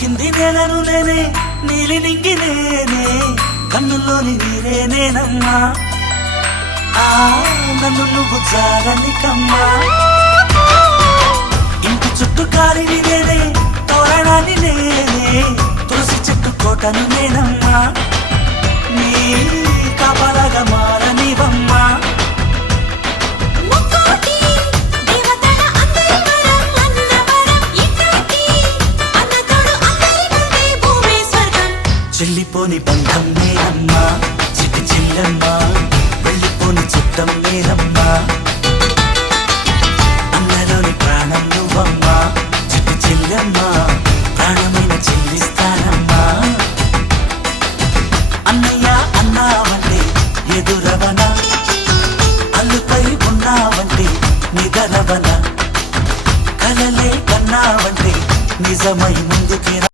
కింది నేలను నేనే నీలి నింగి నేనే కన్నుల్లోని నీరే నేనమ్మా నన్ను నువ్వు జాలని కమ్మా ఇంటి చుట్టూ కాలిని నేనే తోరణాన్ని నేనే తులసి చెట్టు కోటను నేనమ్మా నీ కాపలాగా మారనివమ్మా చెల్లిపోని బంధం నేనమ్మా చిట్టి చెల్లమ్మా వెళ్ళిపోని చుట్టం నేనమ్మా